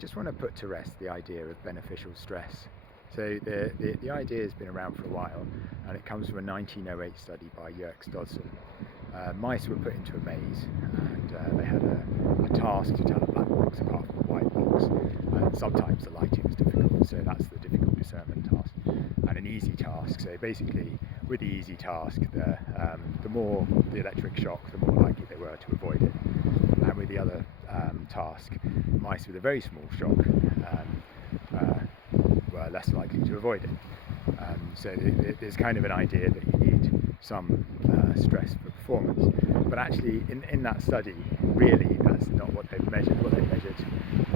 just want to put to rest the idea of beneficial stress. So the idea has been around for a while, and it comes from a 1908 study by Yerkes Dodson. Mice were put into a maze, and they had a task to tell a black box apart from a white box. And sometimes the lighting was difficult, so that's the difficult discernment task. And an easy task, so basically with the easy task, the more the electric shock, the more likely they were to avoid it. And with the other task, mice with a very small shock were less likely to avoid it. So there's kind of an idea that you need some stress for performance, but actually in that study, really that's not what they've measured. What they measured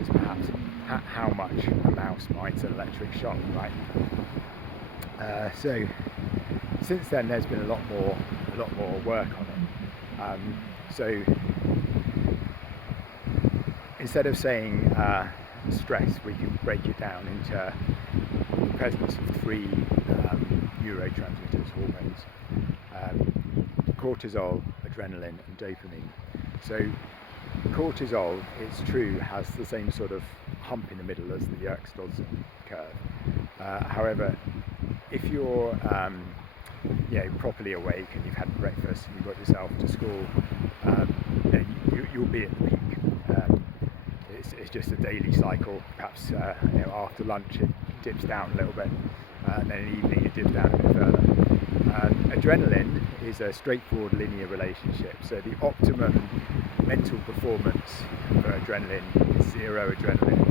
is perhaps how much a mouse minds an electric shock, right? So since then there's been a lot more work on it. So instead of saying stress, we can break it down into the presence of three neurotransmitters, hormones: cortisol, adrenaline, and dopamine. So cortisol, it's true, has the same sort of hump in the middle as the Yerkes Dodson curve. However, if you're properly awake and you've had breakfast and you've got yourself to school, you'll be at the peak. It's just a daily cycle. Perhaps after lunch it dips down a little bit, and then in the evening it dips down a bit further. Adrenaline is a straightforward linear relationship, so the optimum mental performance for adrenaline is 0 adrenaline.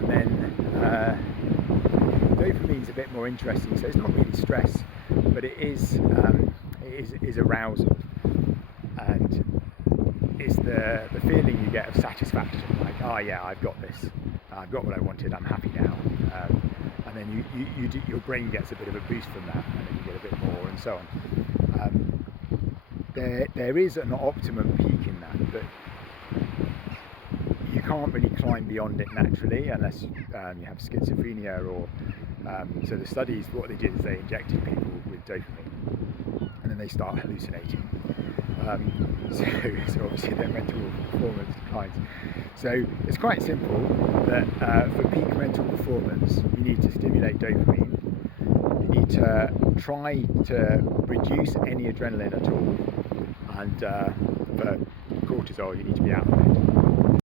And then dopamine's a bit more interesting, so it's not really stress, but it is arousal, and it's the feeling you get of satisfaction, like, yeah, I've got this, I've got what I wanted, I'm happy now. And then your brain gets a bit of a boost from that, and then you get a bit more, and so on. There is an optimum peak in that, but you can't really climb beyond it naturally unless you have schizophrenia or so the studies, what they did is they injected people with dopamine and then they start hallucinating. So obviously their mental performance declines. So it's quite simple that for peak mental performance you need to stimulate dopamine, you need to try to reduce any adrenaline at all, and for cortisol you need to be out of it.